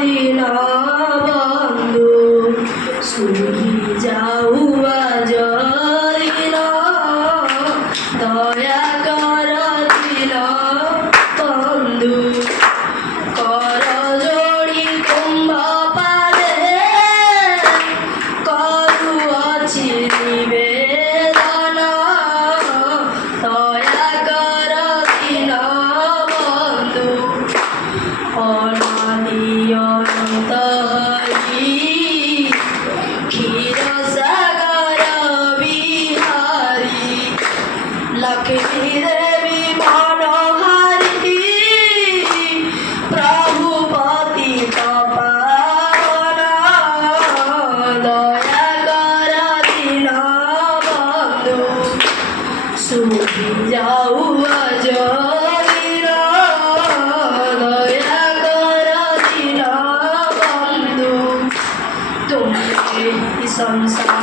দীন বন্ধু শুনি যাও আজরিল দয়া কর দীন বন্ধু কর যোড়ি কুম্ভ পারে করুଅছি নিবেদন দয়া কর দীন বন্ধু অনাদি অনন্ত হরি ক্ষীরসাগর বিহারী লক্ষ্মী দেবী মনোহারী প্রভু পতিত পাবন দয়া কর দীন বন্ধু শুনি যাও আজরিল দয়া কর দীন বন্ধু তুমি সংসার